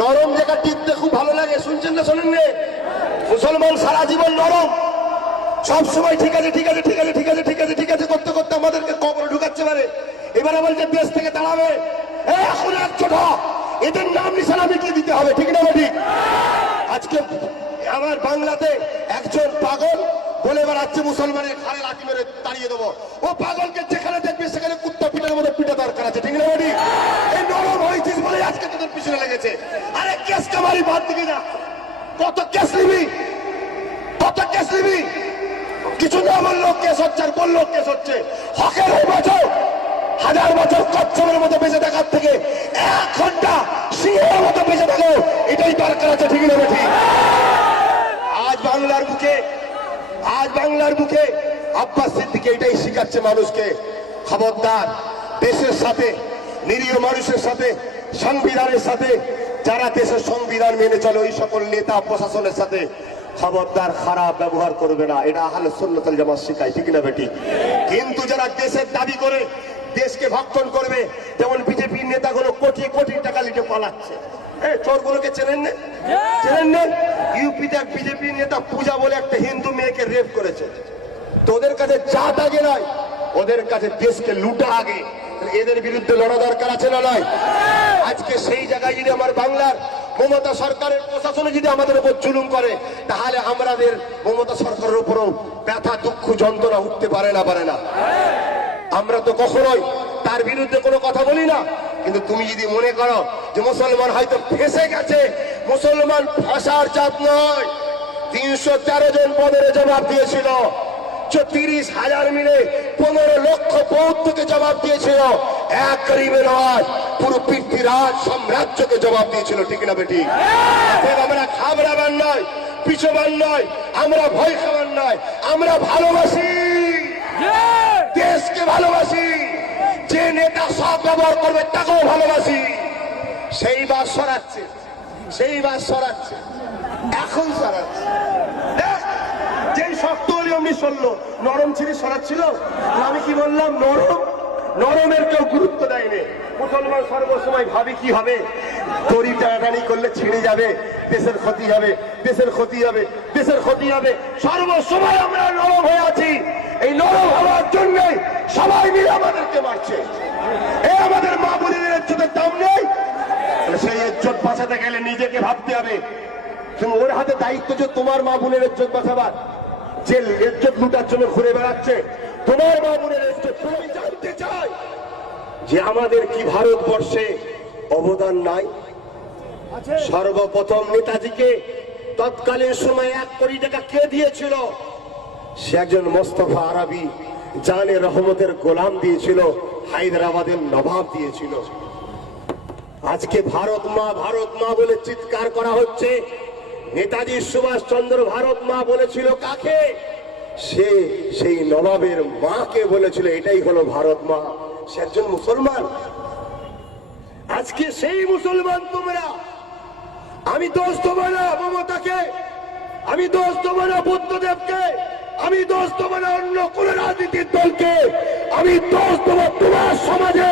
নরম জায়গা টিপতে খুব ভালো লাগে, শুনছেন না শোনেন না? মুসলমান সারা জীবন নরম, সব সময় ঠিক আছে ঠিক আছে ঠিক আছে ঠিক আছে ঠিক আছে ঠিক আছে করতে করতে আমাদেরকে কবরে ঢুকাচ্ছে পারে। এবারে বলছে দেশ থেকে দাঁড়াবে, এখন একজোট হ, এদের নাম নিশানা মিটিয়ে দিতে হবে, ঠিক না ঠিক? আজকে আমার বাংলাতে একজন পাগল বলে বেড়াচ্ছে মুসলমানের ঘাড়ে লাঠি মেরে তাড়িয়ে দেবো। ও পাগলকে যেখানে দেখবে সেখানে কুত্তা পিটার মধ্যে পিটা দরকার আছে, ঠিক না ঠিক? এই নরম হয়েছিস বলে আজকে তোদের পিছনে লেগেছে। আরে কেস কামারি বাদ দিবি না, কত কেস নিবি, কত কেস নিবি? কিছু না বললো কেস হচ্ছে, আর বললো কেস হচ্ছে। হকের এই বছর হাজার বছর কচ্ছপের মতো বেঁচে থাকার থেকে 1 ঘন্টা সিংহের মতো বেঁচে থাকো, এটাই দরকার আছে, ঠিক না ঠিক? আজ বাংলার বুকে, আজ বাংলার বুকে আব্বাস সিদ্দিকী এটাই শিখাচ্ছে মানুষকে, খবরদার দেশের সাথে, নিরীহ মানুষের সাথে, সংবিধানের সাথে, যারা দেশের সংবিধান মেনে চলে ওই সকল নেতা প্রশাসনের সাথে খবরদার খারাপ ব্যবহার করবে না। এটা আহলে সুন্নাত ওয়াল জামাত শিখায়, ঠিক না বেটি? কিন্তু যারা দেশের দাবি করে দেশকে ভক্ষণ করবে, যেমন বিজেপির নেতাগুলো কোটি কোটি টাকা লিটে পালাচ্ছে, চোরগুলোকে চেনেন না? চেনেন না? ইউপিতে এক বিজেপির নেতা পূজা বলে একটা হিন্দু মেয়েকে রেপ করেছে। তো ওদের কাছে জাত আগে নয়, ওদের কাছে দেশকে লুটা আগে। এদের বিরুদ্ধে লড়া দরকার আছে না নয়? আজকে সেই জায়গায় যদি আমার বাংলার মমতা সরকারের প্রশাসনে যদি আমাদের উপর জুলুম করে, তাহলে আমাদের মমতা সরকারের উপরও ব্যথা দুঃখ যন্ত্রণা উঠতে পারে না, পারে না? আমরা তো কখনোই তার বিরুদ্ধে কোনো কথা বলি না, কিন্তু তুমি যদি মনে করো যে মুসলমান হয়তো ফেসে গেছে, মুসলমান ফাঁসার জাত নয়। 313 জন পদের জবাব দিয়েছিল, 30,000 মিলে 15 লক্ষ বৌদ্ধকে জবাব দিয়েছিল, এক গরিবে নয় পুরো পৃথ্বীরাজ সাম্রাজ্যকে জবাব দিয়েছিল, ঠিক না বেটি? আমরা খাবড়াবার নয়, পিছবার নয়, আমরা ভয় খাবার নয়, আমরা ভালোবাসি, দেশকে ভালোবাসি, যে নেতা সব ব্যবহার করবে তাকেও ভালোবাসি। সেই বাস সরাচ্ছে, সেই বাস সরাচ্ছে, এখন সরাচ্ছে। যেই শক্ত হলে অমনি সরলো, নরম ছিঁড়ে সরাচ্ছিল। আমি কি বললাম? নরম, নরমের কেউ গুরুত্ব দেয়নি। মুসলমান সর্বসময় ভাবে কি হবে, দড়ি টানাটানি করলে ছিঁড়ে যাবে, দেশের ক্ষতি হবে, দেশের ক্ষতি হবে, দেশের ক্ষতি হবে। সর্বসময় আমরা নরম হয়ে আছি। এই নরম হওয়ার জন্য সবাই মিলে আমাদেরকে মারছে। এই আমাদের মা বোনেদের ইজ্জতের দাম নেই। সেই ইজ্জত বাঁচাতে গেলে নিজেকে ভাবতে হবে, তুমি ওর হাতে দায়িত্ব যে তোমার মা বোনের ইজ্জত বাঁচাবার। যে ইজ্জত লুটার জন্য ঘুরে বেড়াচ্ছে, তোমার মা বোনের ইজ্জত। তুমি জানতে চাই যে আমাদের কি ভারতবর্ষে অবদান নাই? সর্বপ্রথম নেতাজিকে তৎকালীন সময় 1 কোটি টাকা কে দিয়েছিল? সে একজন মোস্তফা আরবি জানে রহমতের গোলাম দিয়েছিল, হায়দ্রাবাদের নবাব দিয়েছিল। আজকে ভারত মা বলে চিৎকার করা হচ্ছে। নেতাজি সুভাষচন্দ্র ভারত মা বলেছিল কাকে? সে সেই নবাবের মাকে বলেছিল, এটাই হলো ভারত মা। সে একজন মুসলমান। আজকে সেই মুসলমান তোমরা। আমি দোষ দেবো না মমতাকে, আমি দোষ দেবো না বুদ্ধদেবকে, আমি দোষ দেবো না অন্য কোন রাজনীতির দলকে, আমি দোষ দেবো তোমার সমাজে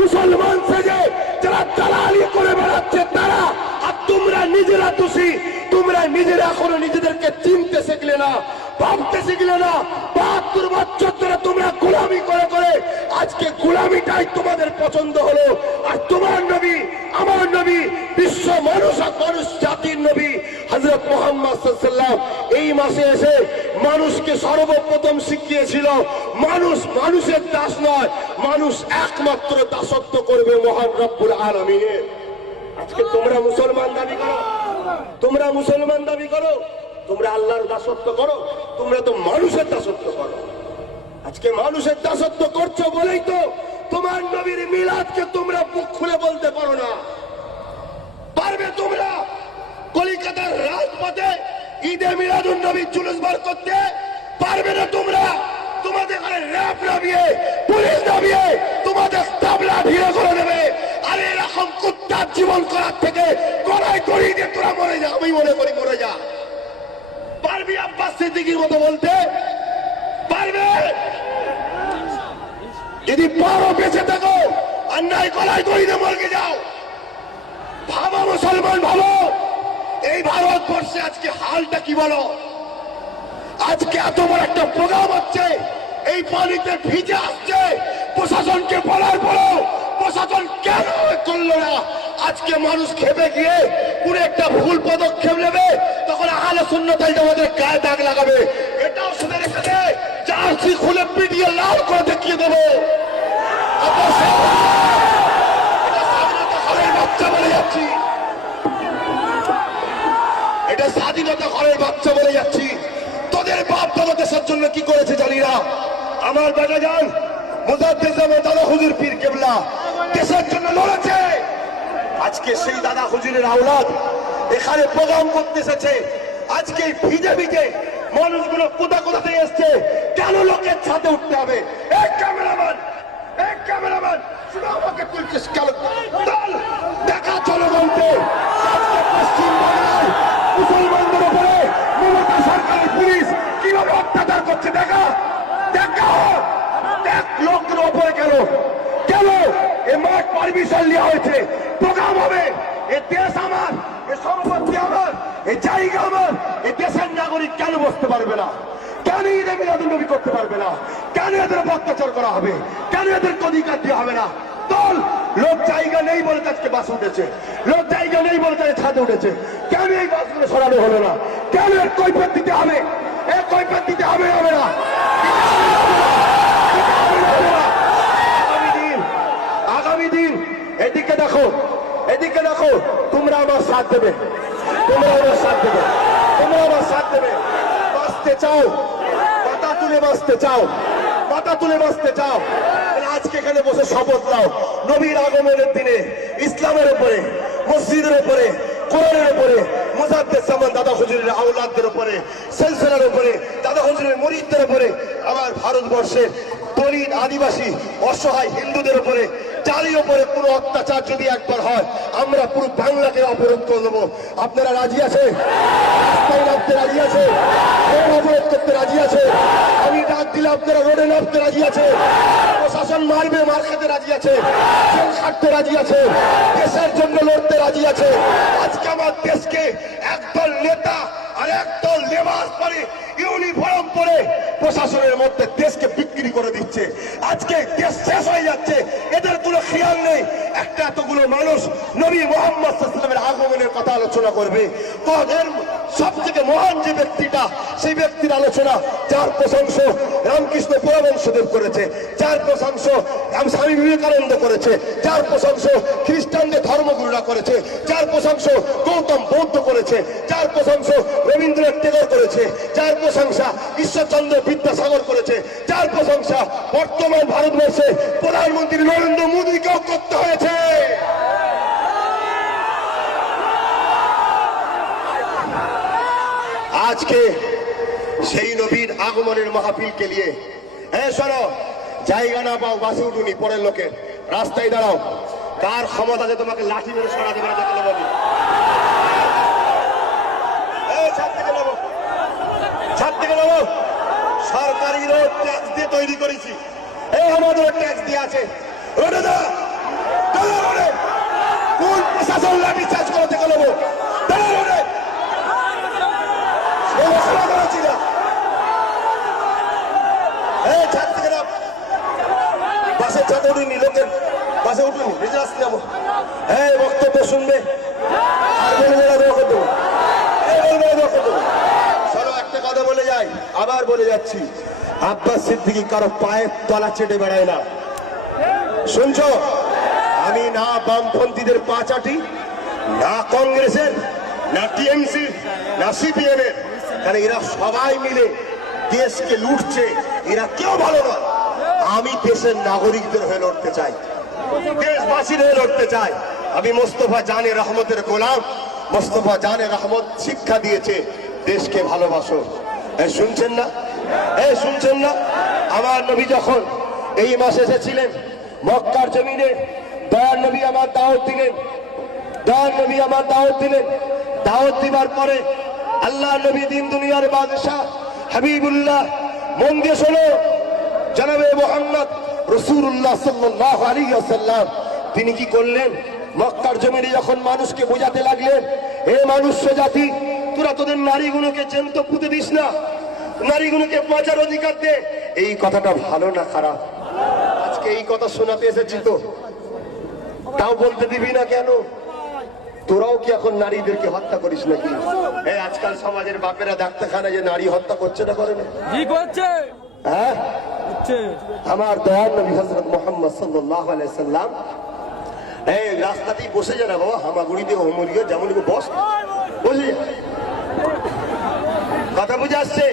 মুসলমান সেজে যারা দালালি করে বেড়াচ্ছে তারা। আর তোমরা নিজেরা দোষী, তোমরা নিজেরা এখনো নিজেদেরকে চিনতে শিখলে না, ভাবতে শিখলে না। 72 বছর ধরে তোমরা গোলামি করে করে আজকে গোলামিটাই তোমাদের পছন্দ হলো। আর তোমার নবী, আমার নবী, বিশ্ব মানুষ জাতির নবী হযরত মুহাম্মদ সাল্লাল্লাহু আলাইহি ওয়াসাল্লাম এই মাসে এসে মানুষকে সর্বপ্রথম শিখিয়েছিল মানুষ মানুষের দাস নয়, মানুষ একমাত্র দাসত্ব করবে মহান রব্বুল আলামিনের। আজকে তোমরা মুসলমান দাবি করো, তোমরা মুসলমান দাবি করো, তোমরা আল্লাহর দাসত্ব করো, তোমরা তো মানুষের দাসত্ব করো। আজকে মানুষের দাসত্ব করছো বলেই তো তোমার নবীর মিলাদকে তোমরা মুখ খুলে বলতে পারো না। পারবে তোমরা কলিকাতার রাজপথে ঈদে মিলাদুন নবী জুলুস বার করতে? পারবে না তোমরা। তোমাদের ঘরে র‍্যাব নামিয়ে, পুলিশ নামিয়ে তোমাদের তাবলা ঢিলে করে দেবে। আরে এরকম কুত্তার জীবন করার থেকে গলায় দড়ি দিয়ে তোরা মরে যা। আমি মনে করি মরে যা। পারবি আব্বাস সিদ্দিকীর মতো বলতে? পারবে? যদি পারো বেঁচে থাকো, আর নাই গলায় দড়ি দিয়ে মরে যাও। ভাবা মুসলমান ভালো, এই ভারতবর্ষে আজকে হালটা কি বলো? আজকে এত বড় একটা প্রোগ্রাম হচ্ছে, এই পানিতে ভিজে আসছে, প্রশাসনকে বলার পরেও প্রশাসন কেন করলো না? আজকে মানুষ খেপে গিয়ে পুরো একটা ভুল পদক্ষেপ নেবে, তখন আহলে সুন্নাত আমাদের গায়ে দাগ লাগাবে। এটাও শুনে রেখে দে, জার্সি খুলে পিটিয়ে লাল করে দেখিয়ে দেবো। এটা স্বাধীনতা ঘরের বাচ্চা বলে যাচ্ছি, এটা স্বাধীনতা ঘরের বাচ্চা বলে যাচ্ছি। তোদের বাপ দাদা দেশের জন্য কি করেছে জানি না। আমার বেটা যান মুজাদ্দিদ জামান দাদা হুজুর পীর কেবলা দেশের জন্য লড়েছে। আজকে সেই দাদা হুজুরের আওলাদ এখানে প্রোগ্রাম করতে এসেছে। আজকে ভিজে ভিজে মানুষগুলো কোথা কোথা থেকে এসছে, কেন লোকের ছাদে উঠতে হবে? এক ক্যামেরাম্যান শুধু আমাকে তুলছিস কেন? দেখা জনগণকে আজকে পশ্চিমবাংলায় মুসলমানদের উপরে মমতা সরকারের পুলিশ কিভাবে অত্যাচার করছে। দেখা দেখ লোকদের উপরে কেন এ মাঠ পারমিশন নেওয়া হয়েছে, প্রোগ্রাম হবে। এ দেশ আমার, এ সম্পত্তি আমার, এ জায়গা আমার। এ দেশের নাগরিক কেন বসতে পারবে না? কেন ঈদে মিলাদুন্নবী করতে পারবে না? কেন এদের অত্যাচার করা হবে? কেন এদের অধিকার দেওয়া হবে না? দল লোক জায়গা নেই বলে আজকে বাস উঠেছে, লোক জায়গা নেই বলে তাদের ছাদে উঠেছে। কেন এই বাসগুলো সরানো হলো না? কেন এর কৈফিয়ত দিতে হবে? এর কৈফিয়ত দিতে হবে না? আগামী দিন এদিকে দেখো, তোমরা আমার সাথ দেবে, বাঁচতে চাও, মাথা তুলে বাঁচতে চাও, আজকে এখানে বসে শপথ নাও। নবীর আগমনের দিনে ইসলামের উপরে, মসজিদের উপরে, কোরআনের উপরে, মুজাদ্দিদ জামান দাদা হুজুরের আওলাদদের উপরে, সিলসিলার উপরে, দাদা হুজুরের মুরিদদের উপরে, আমার ভারতবর্ষের দলিত আদিবাসী অসহায় হিন্দুদের উপরে, যারই উপরে কোনো অত্যাচার যদি একবার হয়, আমরা পুরো বাংলাকে অবরোধ করে দেবো। আপনারা রাজি আছে? রাস্তায় নামতে রাজি আছে? অবরোধ করতে রাজি আছে? আমি ডাক দিলে আপনারা রোডে নামতে রাজি আছে? প্রশাসন মারবে, মার খেতে রাজি আছে? জেল খাটতে রাজি আছে? দেশের জন্য লড়তে রাজি আছে? আজকে আমার দেশকে একদল নেতা আর একদল লেবাস পরে, ইউনিফর্ম পরে প্রশাসনের মধ্যে দেশকে বিক্রি করে দিচ্ছে। আজকে দেশ শেষ হয়ে যাচ্ছে, এদের কোনো খেয়াল নেই। একটা এতগুলো মানুষ নবী মুহাম্মদ সাল্লাল্লাহু আলাইহি ওয়াসাল্লামের আগমনের কথা আলোচনা করবে, তো এর সব থেকে মহান যে ব্যক্তিটা, সেই ব্যক্তির আলোচনা, যার প্রশংসা রামকৃষ্ণ পরমহংসদেব করেছে, যার প্রশংসা স্বামী বিবেকানন্দ করেছে, যার প্রশংসা খ্রিস্টানদের ধর্মগুরুরা করেছে, যার প্রশংসা গৌতম বৌদ্ধ করেছে, যার প্রশংসা রবীন্দ্রনাথ টেগোর করেছে, যার প্রশংসা ঈশ্বরচন্দ্র বিদ্যাসাগর করেছে, যার প্রশংসা বর্তমান ভারতবর্ষে প্রধানমন্ত্রী নরেন্দ্র মোদীকেও করতে হয়েছে। আজকে সেই নবীর আগমনের মাহফিলকে নিয়ে, হ্যাঁ শোনো, জায়গা না পাও বাসে উঠুনি, পরের লোকের রাস্তায় দাঁড়াও। কার ক্ষমতা আছে তোমাকে লাঠি মেরে সরা দেবে না? দেখলে বলি ছাদ থেকে নেবো। সরকারি রোড ট্যাক্স দিয়ে তৈরি করেছি, এই আমাদের ট্যাক্স দিয়ে আছে। রোডে দা রোডে কোন প্রশাসন লাঠি চার্জ করে থেকে নেবো? রোডে করেছি না, এই ছাদ থেকে নাম, বাসের ছাদে উঠিনি, লোকের বাসে উঠিনি, নিজে আসতে যাবো। হ্যাঁ বক্তব্য শুনবে আর বলবে না বক্তব্য, একটা কথা বলে যাই, আবার বলে যাচ্ছি, আব্বাস সিদ্দিকী কারো পায়ের তলা চেটে বেড়ায় না। শুনছো? আমি না বামপন্থীদের পা চাটি, না কংগ্রেসের, না টিএমসি, না সিপিএম এর, কারণ এরা সবাই মিলে দেশকে লুটছে, এরা কেউ ভালো নয়। আমি দেশের নাগরিকদের হয়ে লড়তে চাই, দেশবাসীর হয়ে লড়তে চাই। আমি মোস্তফা জানে রহমতের গোলাম। মোস্তফা জানে রহমত শিক্ষা দিয়েছে দেশকে ভালোবাসো। শুনছেন না? আমার নবী যখন এই মাসে এসেছিলেন মক্কার জমিনে, দয়ার নবী আমার দাওয়াত দিলেন। দাওয়াত দিবার পরে আল্লাহ নবী দিন দুনিয়ার বাদশাহ হাবিবুল্লাহ, মন দিয়ে শোনো, জনাবে মুহাম্মদ রাসূলুল্লাহ সাল্লাল্লাহু আলাইহি ওয়াসাল্লাম তিনি কি করলেন? মক্কার জমিনে যখন মানুষকে বোঝাতে লাগলেন, হে মানুষ্য জাতি, তোরা তোদের নারীগুলোকে জ্যান্ত পুঁতে দিস না, নারীগুলোকে বাঁচার অধিকার দে। এই কথাটা ভালো না খারাপ? আজকে এই কথা শোনাতে এসেছি তো, তাও বলতে দিবি না কেন? তোরাও কি এখন নারীদেরকে হত্যা করিস নাকি? এই আজকাল সমাজের বাপেরা ডাক্তারখানা যে নারী হত্যা করছে না, করে না? হ্যাঁ, আমার দয়াল নবী হযরত মুহাম্মদ সাল্লাল্লাহু আলাইহি সাল্লাম এই রাস্তাতেই বসে যায় না বাবা, হামাগুড়ি দিয়ে হোমরিয়ে যেমন বস বসে, কথা বুঝে আসছে?